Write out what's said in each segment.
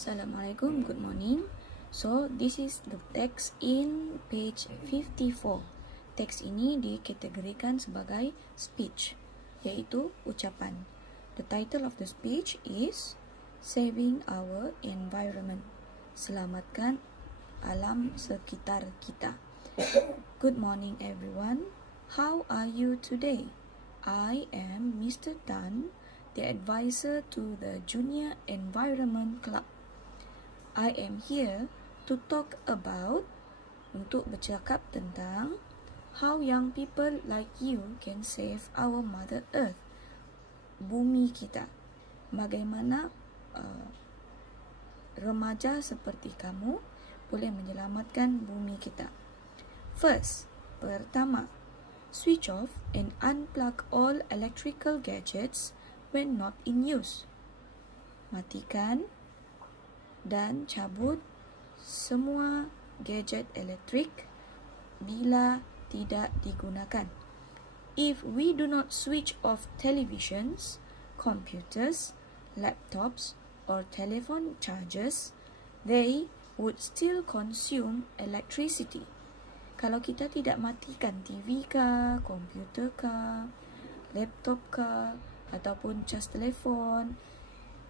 Assalamualaikum, good morning. So, this is the text in page 54. Teks ini dikategorikan sebagai speech, yaitu ucapan. The title of the speech is Saving Our Environment. Selamatkan alam sekitar kita. Good morning everyone. How are you today? I am Mr. Tan, the advisor to the Junior Environment Club. I am here to talk about, untuk bercakap tentang how young people like you can save our Mother Earth, bumi kita. Bagaimana remaja seperti kamu boleh menyelamatkan bumi kita. First, pertama, switch off and unplug all electrical gadgets when not in use. Matikan dan cabut semua gadget elektrik bila tidak digunakan. If we do not switch off televisions, computers, laptops, or telephone chargers, they would still consume electricity. Kalau kita tidak matikan TV kah, komputer kah, laptop kah, ataupun cas telefon,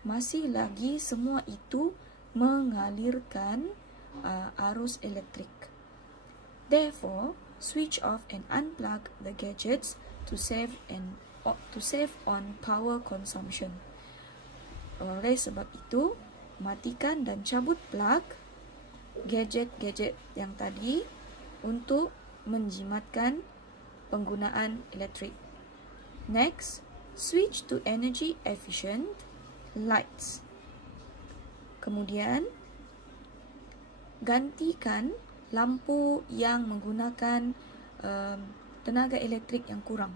masih lagi semua itu mengalirkan arus elektrik. Therefore, switch off and unplug the gadgets to save on power consumption. Oleh sebab itu, matikan dan cabut plug gadget-gadget yang tadi untuk menjimatkan penggunaan elektrik. Next, switch to energy efficient lights. Kemudian, gantikan lampu yang menggunakan tenaga elektrik yang kurang.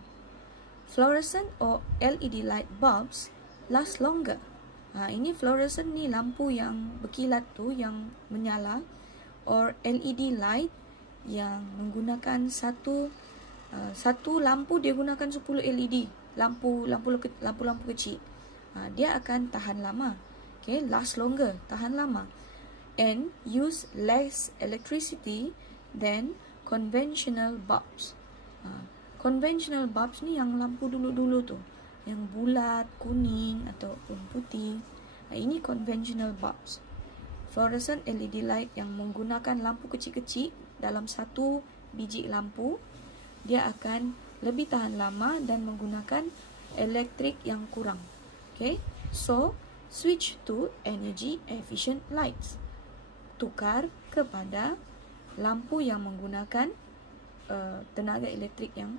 Fluorescent or LED light bulbs last longer. Ini fluorescent ni lampu yang berkilat tu, yang menyala, or LED light yang menggunakan satu lampu dia gunakan 10 LED, lampu kecil. Dia akan tahan lama. Okay, last longer, tahan lama, and use less electricity than conventional bulbs. Conventional bulbs ni yang lampu dulu-dulu tu, yang bulat, kuning ataupun putih. Ini conventional bulbs. Fluorescent LED light yang menggunakan lampu kecil-kecil dalam satu biji lampu, dia akan lebih tahan lama dan menggunakan elektrik yang kurang. Okay, so switch to energy efficient lights. Tukar kepada lampu yang menggunakan tenaga elektrik yang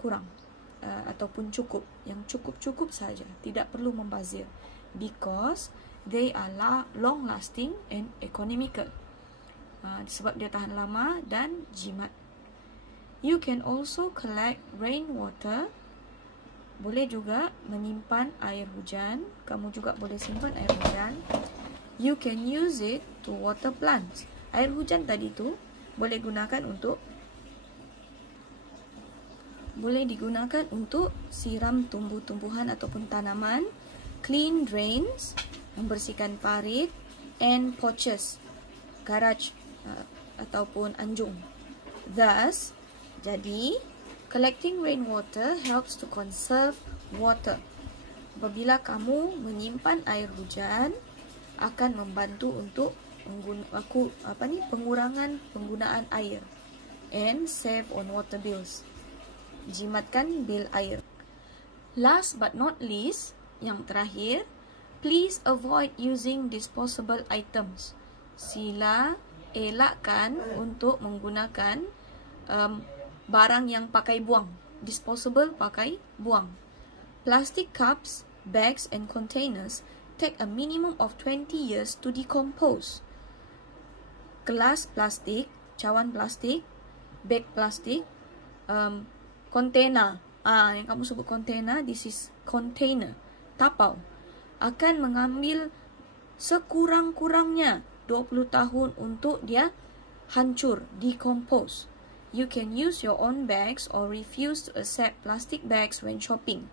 kurang ataupun cukup, yang cukup saja, tidak perlu membazir, because they are long lasting and economical. Sebab dia tahan lama dan jimat. You can also collect rainwater. Boleh juga menyimpan air hujan. Kamu juga boleh simpan air hujan. You can use it to water plants. Air hujan tadi tu boleh digunakan untuk siram tumbuh-tumbuhan ataupun tanaman, clean drains, membersihkan parit, and porches, garaj ataupun anjung. Thus, jadi collecting rainwater helps to conserve water. Apabila kamu menyimpan air hujan, akan membantu untuk pengurangan penggunaan air, and save on water bills. Jimatkan bil air. Last but not least, yang terakhir, please avoid using disposable items. Sila elakkan untuk menggunakan barang yang pakai buang. Disposable, pakai buang. Plastic cups, bags and containers take a minimum of 20 years to decompose. Gelas plastik, cawan plastik, bag plastik, container, yang kamu sebut container, this is container, tapau, akan mengambil sekurang-kurangnya 20 tahun untuk dia hancur, decompose. You can use your own bags or refuse to accept plastic bags when shopping.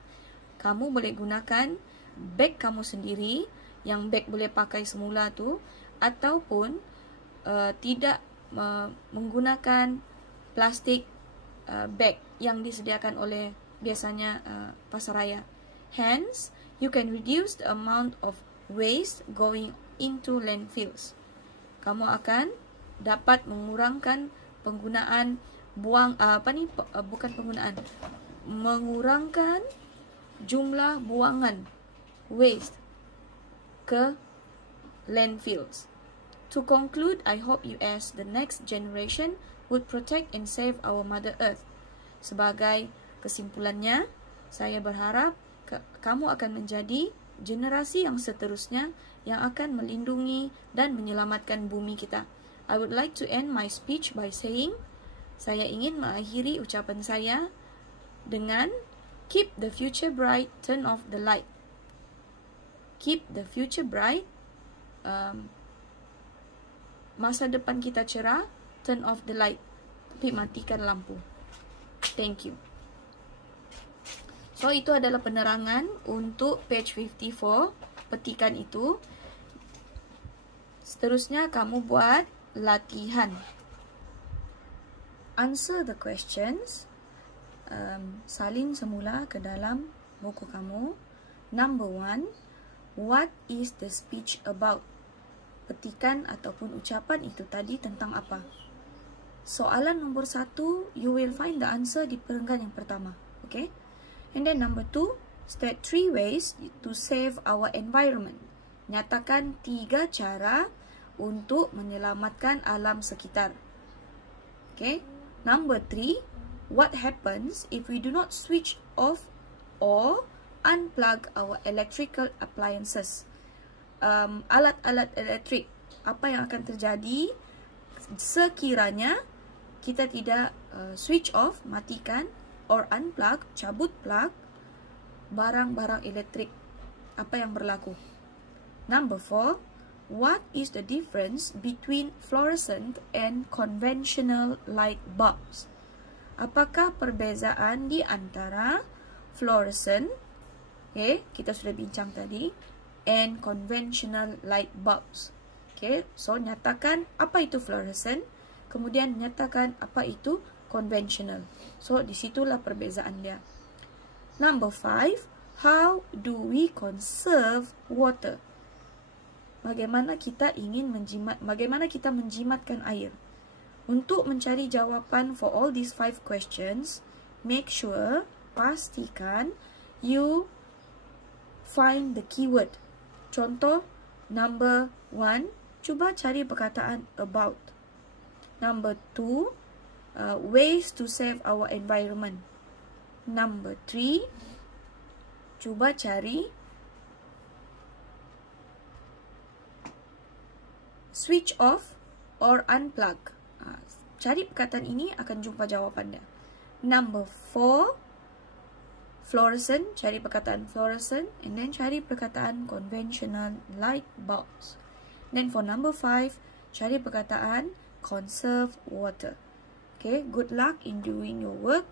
Kamu boleh gunakan beg kamu sendiri yang beg boleh pakai semula tu, ataupun tidak menggunakan plastik beg yang disediakan oleh biasanya pasaraya. Hence, you can reduce the amount of waste going into landfills. Kamu akan dapat mengurangkan penggunaan mengurangkan jumlah buangan waste ke landfills. To conclude, I hope you as the next generation would protect and save our Mother Earth. Sebagai kesimpulannya, saya berharap kamu akan menjadi generasi yang seterusnya yang akan melindungi dan menyelamatkan bumi kita. I would like to end my speech by saying, saya ingin mengakhiri ucapan saya dengan keep the future bright, turn off the light. Keep the future bright, masa depan kita cerah, turn off the light, tapi matikan lampu. Thank you. So, itu adalah penerangan untuk page 54, petikan itu. Seterusnya, kamu buat latihan. Answer the questions. Salin semula ke dalam buku kamu. Number 1, what is the speech about? Petikan ataupun ucapan itu tadi tentang apa? Soalan nombor 1, you will find the answer di perenggan yang pertama. Okay? And then number 2, state 3 ways to save our environment. Nyatakan 3 cara untuk menyelamatkan alam sekitar. Okay? Number 3, what happens if we do not switch off or unplug our electrical appliances? Alat-alat elektrik, apa yang akan terjadi sekiranya kita tidak switch off, matikan, or unplug, cabut plug barang-barang elektrik? Apa yang berlaku? Number 4, what is the difference between fluorescent and conventional light bulbs? Apakah perbezaan di antara fluorescent, okay, kita sudah bincang tadi, and conventional light bulbs? Okay, so nyatakan apa itu fluorescent, kemudian nyatakan apa itu conventional. So, disitulah perbezaan dia. Number 5, how do we conserve water? Bagaimana kita menjimatkan air? Untuk mencari jawapan for all these 5 questions, make sure, pastikan you find the keyword. Contoh, number 1, cuba cari perkataan about. Number 2, ways to save our environment. Number 3, cuba cari switch off or unplug. Cari perkataan ini akan jumpa jawapannya. Number 4, fluorescent, cari perkataan fluorescent, and then cari perkataan conventional light bulbs. Then for number 5, cari perkataan conserve water. Okay, good luck in doing your work.